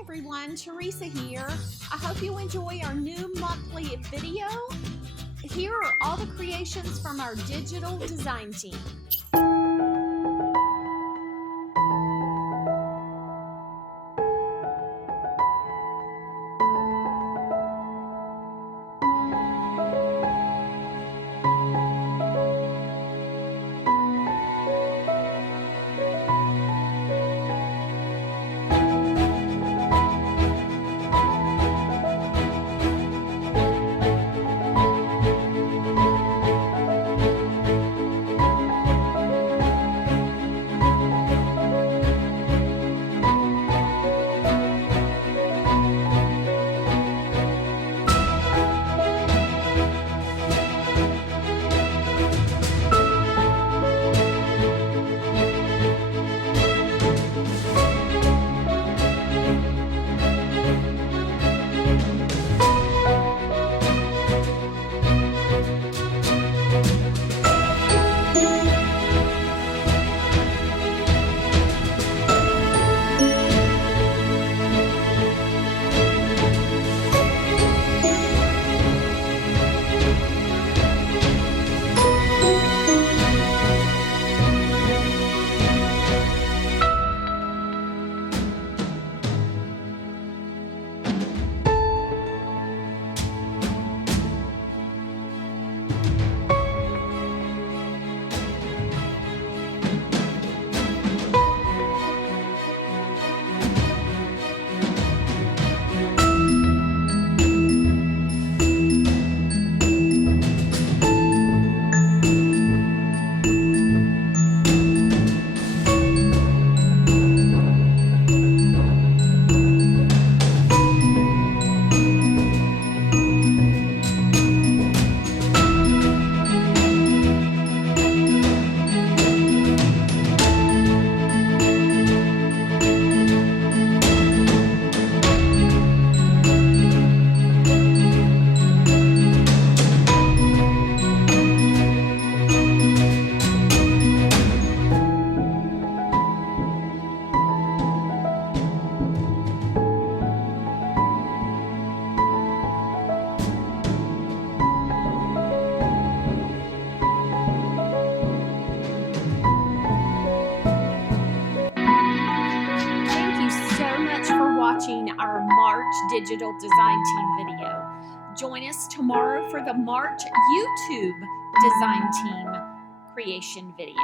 everyone, Teresa here. I hope you enjoy our new monthly video. Here are all the creations from our digital design team. Watching our March digital design team video. Join us tomorrow for the March YouTube design team creation video.